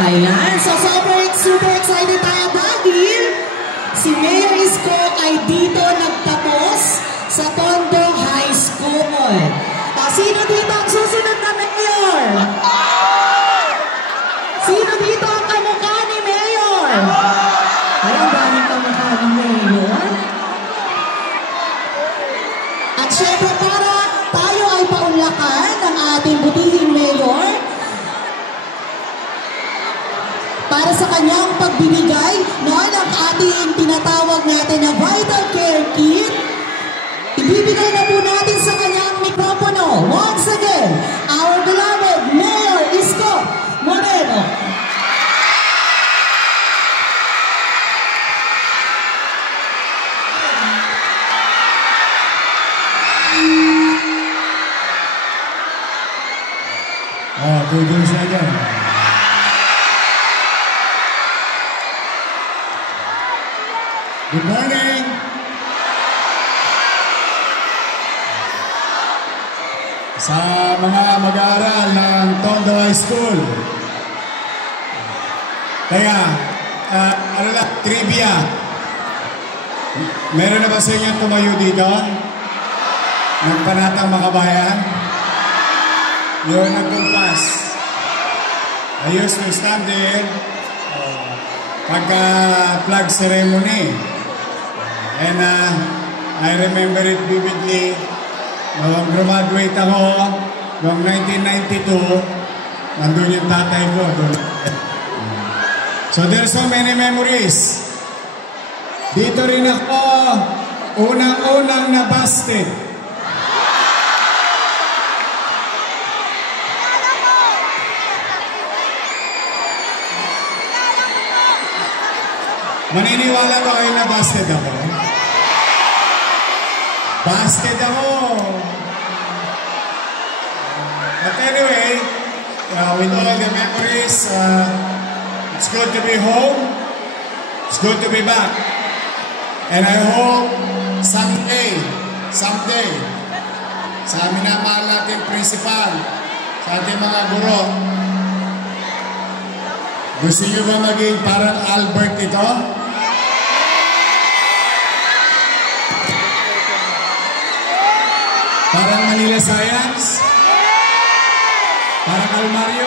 Ayan, so super excited tayo dahil si Mayor Isko ay dito nagtapos sa Tondo High School. Sino dito ang susunod na Mayor? Sino dito ang kamukha ni Mayor? Ay, ang daming kamukha ni Mayor. At syempre para tayo ay paunlakan ng ating butihing Mayor, para sa kanyang pagbibigay ng ating tinatawag natin na Vital Care Kit, ibibigay na po natin sa kanyang mikropono. Once again, our beloved Mayor Isko Moreno. Tuloy siya dyan. Good morning! Sa mga mag-aaral ng Tondo High School. Kaya, trivia. Meron na ba sa inyo tumayo dito? Ng Panatang Makabayan? Yun, nagkumpas. I used to stand there pagka-flag ceremony. And I remember it vividly. Nung graduate ako, noong 1992, nandun yung tatay ko. So there's so many memories. Dito rin ako, unang-unang nabasted. Maniniwala ba kayo na busted ako? Busted ako! But anyway, with all the memories, it's good to be home. It's good to be back. And I hope someday, sa amin na mahal natin principal, sa ating mga guro, gusto nyo ba maging parang Albert ito? Parang Manila Science? Parang Almario?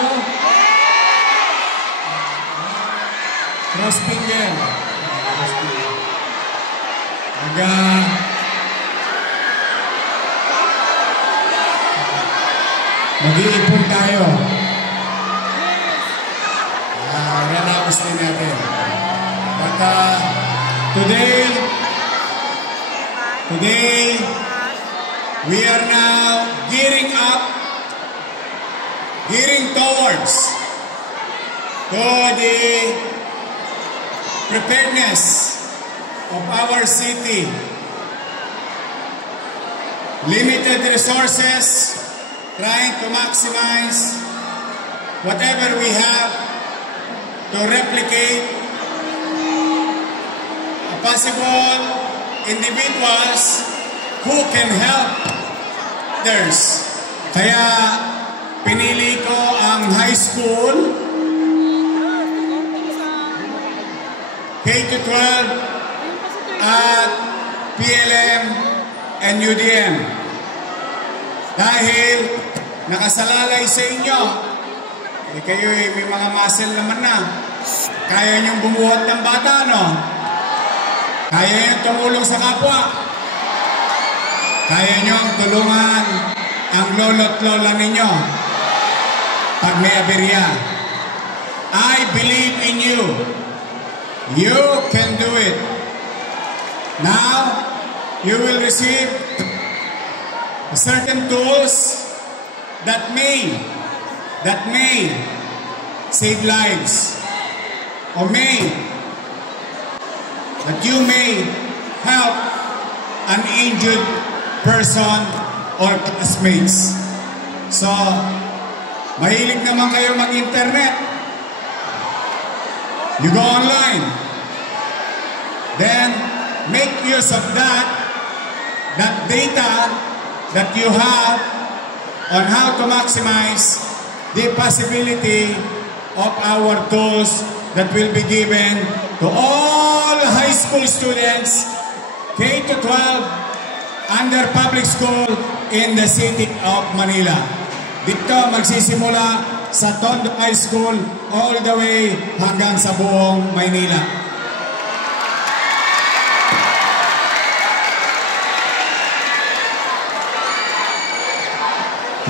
Crossfinger? Mag-iipon tayo. Ranapos din natin. But today, we are now gearing towards the preparedness of our city. Limited resources, trying to maximize whatever we have to replicate possible individuals who can help others. Kaya pinili ko ang high school, K-12 at PLM and UDM. Dahil nakasalalay sa inyo, kayo may mga muscle naman na. Kaya niyong bumuhat ng bata, no? Kaya niyong tumulong sa kapwa. Kaya niyong tulungan ang lolo't lola ninyo pag may aberya. I believe in you. You can do it. Now, you will receive certain tools that may save lives, or that you may help an injured person or classmates. So, mahilig naman kayo mag-internet. You go online. Then, make use of that data that you have on how to maximize the possibility of our tools that will be given to all high school students, K to 12, under public school in the city of Manila. Dito magsisimula sa Tondo High School all the way hanggang sa buong Maynila.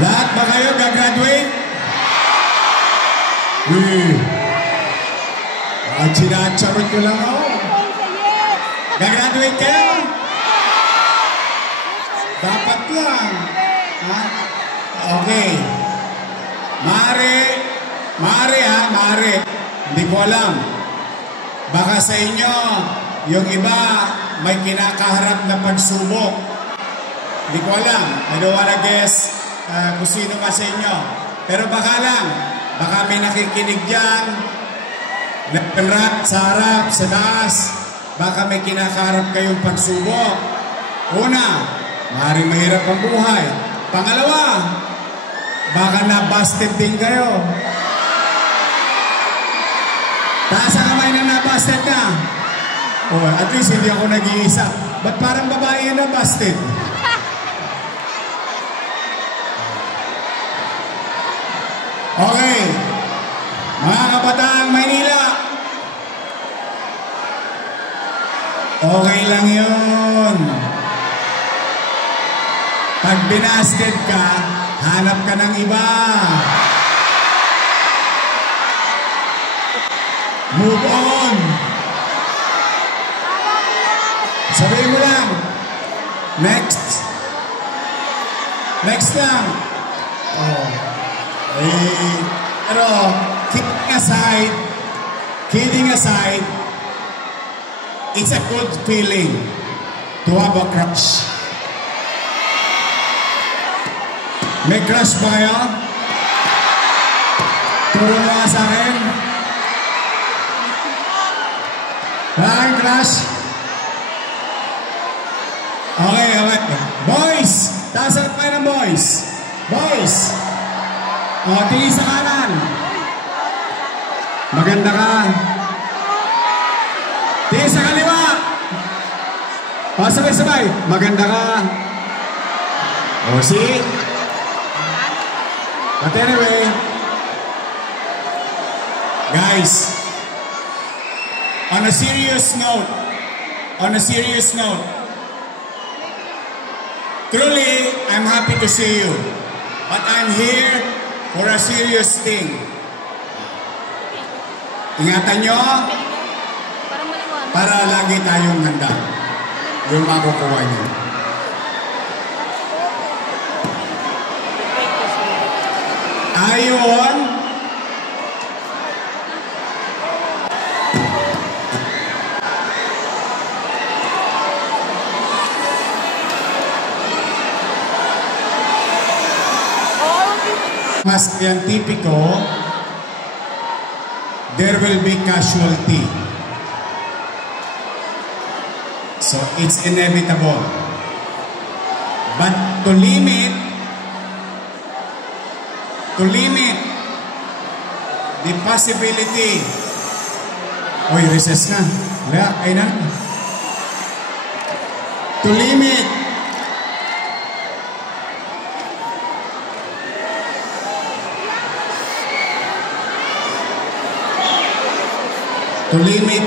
Lahat ba kayo gagraduate? Sinacharot ko lang ako. Gagraduate kayo? Dapat lang. Ha? Okay. Maaari. Hindi ko alam. Baka sa inyo, yung iba may kinakaharap na pagsubok. Hindi ko alam. I don't wanna guess kung sino ka sa inyo. Pero baka lang, baka may nakikinig dyan, sa harap, sa taas, baka may kinakaharap kayong pagsubok. Una, maaaring mahirap ang buhay. Pangalawa, baka na-busted din kayo. Taas ang kamay na na-busted na. Oh, at least hindi ako nag-iisa. Ba't parang babae yun na-busted? Okay. Mga kabataang Maynila, okay lang yun. Pag binasted ka, hanap ka ng iba. Move on. Sabihin mo lang, next. Next lang. Oh. Pero, kidding aside, it's a good feeling to have a crush. May crush ba kayo? Turo mo nga sa akin. Bakit crush? Okay. Boys! Taas ang kayo ng boys. Boys! O, tingin sa kanan. Maganda ka. Tingin sa kaliwa. O, sabay-sabay. Maganda ka. O, see? But anyway, guys, on a serious note, truly, I'm happy to see you. But I'm here for a serious thing. Ingatan nyo para lagi tayong handa. Yung makukuha nyo. Ayon, mas scientifico, there will be casualty. So it's inevitable. But to limit the possibility. Oy, recess na. Wala, ay na. To limit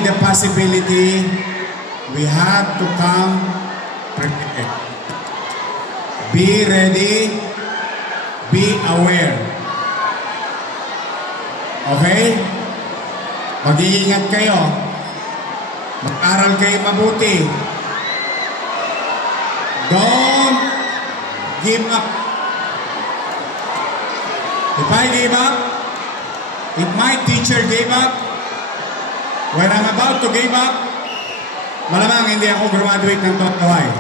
the possibility, we have to come prepared. Be ready, be aware. Okay? Mag-iingat kayo. Mag-aral kayo mabuti. Don't give up. If I gave up, if my teacher gave up, when I'm about to give up, malamang hindi ako graduate ng Tondo High.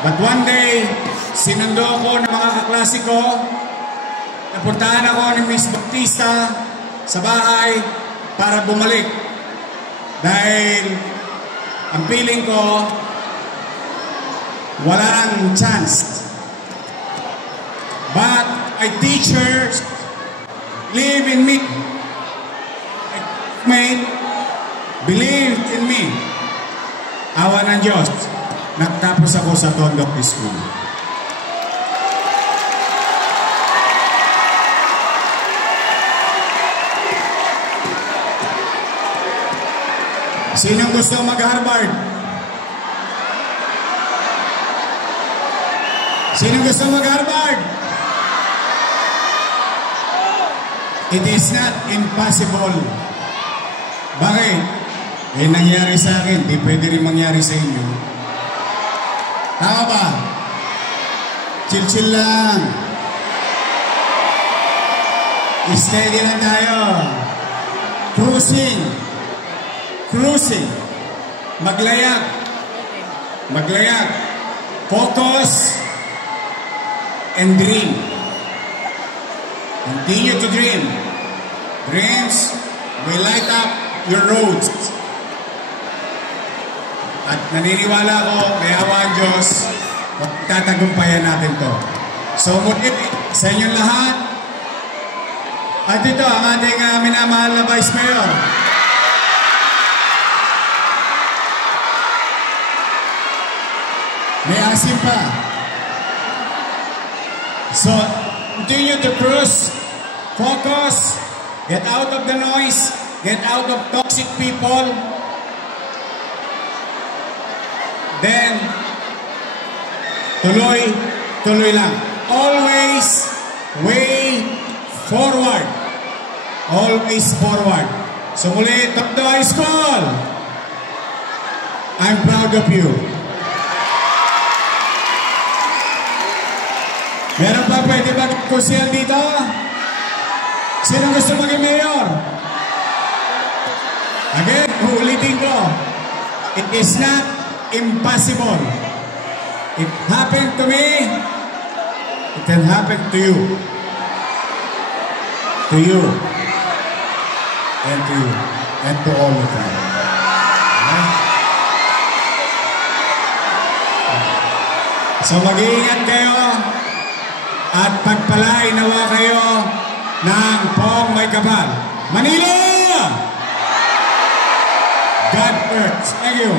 But one day, sinundo ako ng mga kaklase ko, napuntahan ako ni Miss Bautista sa bahay para bumalik. Dahil ang feeling ko, wala nang chance. But my teachers Believe in me. Mate, believe in me. Awa ng Diyos, nagtapos ako sa Tondo School. Sinong gusto mag-Harvard? Sinong gusto mag-Harvard? It is not impossible. Bakit? Eh, nangyari sa akin, di pwede rin mangyari sa inyo. Tama ba? Chill-chill lang. Steady lang tayo. Cruising. Maglayag. Focus and dream. Continue to dream. Dreams will light up your roads. At naniniwala ko, may awa ang Diyos, magtatagumpayan natin to. So muli, sa inyong lahat, at ito ang ating minamahal na Vice Mayor. May asim pa. So, continue to cruise, focus, get out of the noise, get out of toxic people. Then, tuloy lang. Always way forward. Always forward. So muli, Tondo High School, I'm proud of you. Meron pa pwede mag-kusiyan dito? Sino gusto maging mayor? Again, ulitin ko. It is not impossible. It happened to me. It can happen to you. To you. And to you. And to all of you. So mag-iingat kayo. At pagpalain nawa kayo ng Pong May Kapal. Manila! God first. Thank you.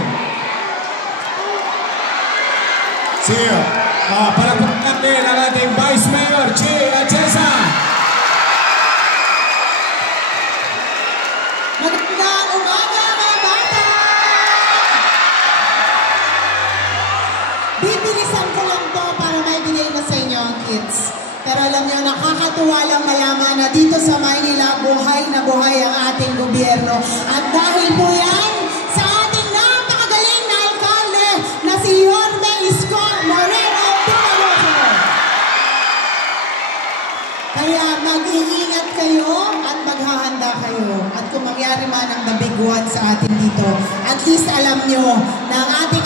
See you. Palagpakan natin ang ating Vice Mayor, Chi Atienza. Magandang umaga mga bata! Bibilisan ko lang to para may bigay na sa inyo ang kids. Pero alam niyo, nakakatuwa lang malaman na dito sa Maynila, buhay na buhay ang ating gobyerno. At dahil po yan, sa ating napakagaling na alkalde na si Yorme Isko Moreno Picaroso. Kaya mag-iingat kayo at maghahanda kayo. At kung mangyari man ang the big one sa atin dito, at least alam nyo na ang ating